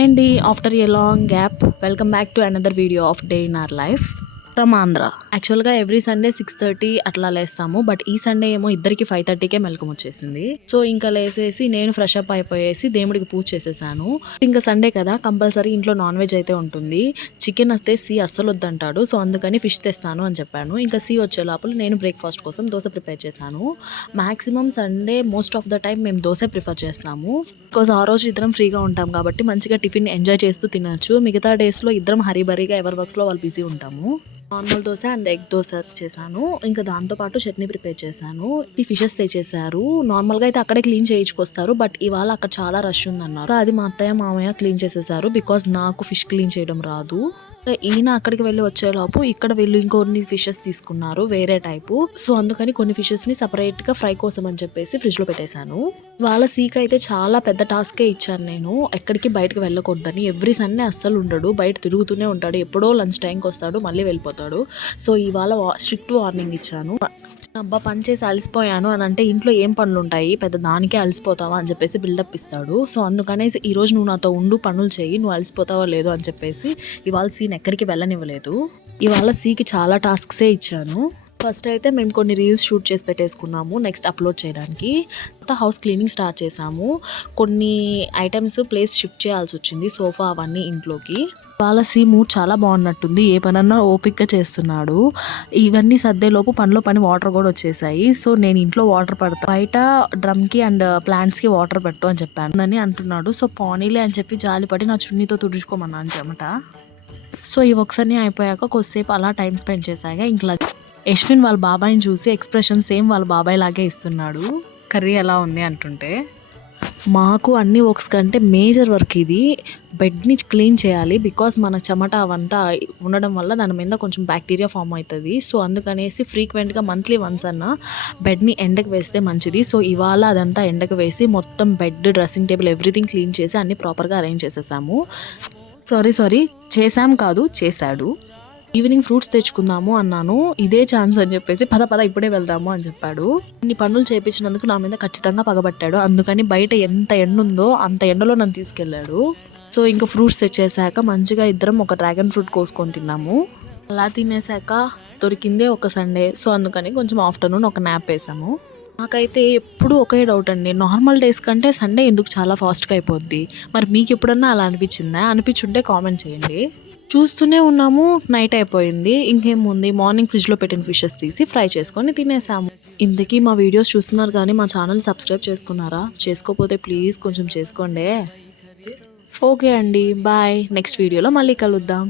Hi అండి. After a long gap welcome back to another video of day in our life from Andhra. యాక్చువల్గా every Sunday 6:30 అట్లా లేస్తాము. But ఈ Sunday ఏమో ఇద్దరికి 5:30కే మెలకువ వచ్చేసింది. సో ఇంకా లేసేసి నేను ఫ్రెష్ అప్ అయిపోయేసి దేవుడికి పూజ చేసేసాను. ఇంకా సండే కదా, కంపల్సరీ ఇంట్లో నాన్ వెజ్ అయితే ఉంటుంది. చికెన్ వస్తే సి అస్సలు వద్దంటాడు. సో అందుకని ఫిష్ తెస్తాను అని చెప్పాను. ఇంకా సి వచ్చే లోపల నేను బ్రేక్ఫాస్ట్ కోసం దోశ ప్రిపేర్ చేశాను. Maximum Sunday most of the time మేము దోశ ప్రిఫర్ చేస్తాము. బికాజ్ ఆ రోజు ఇద్దరం ఫ్రీగా ఉంటాం కాబట్టి మంచిగా టిఫిన్ ఎంజాయ్ చేస్తూ తినచ్చు. మిగతా డేస్లో ఇద్దరం హరీబరీగా ఎవరి వర్క్స్లో వాళ్ళు బిజీ ఉంటాము. Normal dosa and egg dosa చేశాను. ఇంకా దాంతోపాటు చట్నీ ప్రిపేర్ చేశాను. ఈ ఫిషెస్ తెచ్చేసారు. నార్మల్గా అయితే అక్కడే క్లీన్ చేయించుకొస్తారు. బట్ ఇవాళ అక్కడ చాలా రష్ ఉందన్నారు. అది మా అత్తయ్య మామయ్య క్లీన్ చేసేసారు. బికాజ్ నాకు ఫిష్ క్లీన్ చేయడం రాదు. ఈయన అక్కడికి వెళ్ళి వచ్చేలోపు ఇక్కడ వీళ్ళు ఇంకొన్ని ఫిషెస్ తీసుకున్నారు వేరే టైపు. సో అందుకని కొన్ని ఫిషెస్ ని సపరేట్ గా ఫ్రై కోసం అని చెప్పేసి ఫ్రిడ్జ్ లో పెట్టేశాను. వాళ్ళ సీక్ అయితే చాలా పెద్ద టాస్కే ఇచ్చాను నేను. ఎక్కడికి బయటకు వెళ్ళకూడదని. ఎవ్రీ సండే అస్సలు ఉండడు, బయట తిరుగుతూనే ఉంటాడు. ఎప్పుడో లంచ్ టైంకి వస్తాడు, మళ్ళీ వెళ్ళిపోతాడు. సో ఇవాళ స్ట్రిక్ట్ వార్నింగ్ ఇచ్చాను. అబ్బా పని చేసి అలసిపోయాను అని అంటే ఇంట్లో ఏం పనులు ఉంటాయి, పెద్ద దానికే అలసిపోతావా అని చెప్పేసి బిల్డప్ ఇస్తాడు. సో అందుకనేసి ఈ రోజు నువ్వు నాతో ఉండు, పనులు చేయి, నువ్వు అలసిపోతావో లేదో అని చెప్పేసి ఇవాళ సీన్ ఎక్కడికి వెళ్ళనివ్వలేదు. ఇవాళ సీకి చాలా టాస్క్సే ఇచ్చాను. ఫస్ట్ అయితే మేము కొన్ని రీల్స్ షూట్ చేసి పెట్టేసుకున్నాము నెక్స్ట్ అప్లోడ్ చేయడానికి. తర్వాత హౌస్ క్లీనింగ్ స్టార్ట్ చేసాము. కొన్ని ఐటమ్స్ ప్లేస్ షిఫ్ట్ చేయాల్సి వచ్చింది, సోఫా అవన్నీ ఇంట్లోకి. వాళ్ళ సీ మూడ్ చాలా బాగున్నట్టుంది, ఏ పనన్నా ఓపిక్గా చేస్తున్నాడు. ఇవన్నీ సర్దేలోపు పనిలో పని వాటర్ కూడా వచ్చేసాయి. సో నేను ఇంట్లో వాటర్ పడతా, బయట డ్రమ్కి అండ్ ప్లాంట్స్కి వాటర్ పెట్టు అని చెప్పాను అని అంటున్నాడు. సో పోనీలే అని చెప్పి జాలిపడి నా చున్నీతో తుడుచుకోమన్నాను చెమట. సో ఈ వర్క్స్ అన్నీ అయిపోయాక కొద్దిసేపు అలా టైం స్పెండ్ చేశాక ఇంకా యశ్విన్ వాళ్ళ బాబాయ్ని చూసి ఎక్స్ప్రెషన్ సేమ్ వాళ్ళ బాబాయ్ లాగే ఇస్తున్నాడు. కర్రీ ఎలా ఉంది అంటుంటే. మాకు అన్ని వర్క్స్ కంటే మేజర్ వర్క్ ఇది. బెడ్ని క్లీన్ చేయాలి. బికాజ్ మన చెమట అవంతా ఉండడం వల్ల దాని మీద కొంచెం బ్యాక్టీరియా ఫామ్ అవుతుంది. సో అందుకనేసి ఫ్రీక్వెంట్గా మంత్లీ వన్స్ అన్న బెడ్ని ఎండకు వేస్తే మంచిది. సో ఇవాళ అదంతా ఎండకు వేసి మొత్తం bed, dressing table everything clean చేసి అన్ని ప్రాపర్గా అరేంజ్ చేసేసాము. సారీ చేశాం కాదు, చేశాడు. ఈవినింగ్ ఫ్రూట్స్ తెచ్చుకుందాము అన్నాను. ఇదే ఛాన్స్ అని చెప్పేసి పద ఇప్పుడే వెళ్దాము అని చెప్పాడు. ఇన్ని పనులు చేపించినందుకు నా మీద ఖచ్చితంగా పగబట్టాడు. అందుకని బయట ఎంత ఎండ ఉందో అంత ఎండలో నన్ను తీసుకెళ్ళాడు. సో ఇంకా ఫ్రూట్స్ తెచ్చేసాక మంచిగా ఇద్దరం ఒక డ్రాగన్ ఫ్రూట్ కోసుకొని తిన్నాము. అలా తినేసాక దొరికిందే ఒక సండే. సో అందుకని కొంచెం ఆఫ్టర్నూన్ ఒక న్యాప్ వేసాము. నాకైతే ఎప్పుడు ఒకే డౌట్ అండి, నార్మల్ డేస్ కంటే సండే ఎందుకు చాలా ఫాస్ట్గా అయిపోద్ది. మరి మీకు ఎప్పుడన్నా అలా అనిపించిందా? అనిపించుంటే కామెంట్ చేయండి. చూస్తూనే ఉన్నాము, నైట్ అయిపోయింది. ఇంకేముంది, మార్నింగ్ ఫ్రిడ్జ్లో పెట్టిన ఫిషెస్ తీసి ఫ్రై చేసుకొని తినేసాము. ఇంతకీ మా వీడియోస్ చూస్తున్నారు కానీ మా ఛానల్ సబ్స్క్రైబ్ చేసుకున్నారా? చేసుకోకపోతే ప్లీజ్ కొంచెం చేసుకోండి. ఓకే అండి, బాయ్. నెక్స్ట్ వీడియోలో మళ్ళీ కలుద్దాం.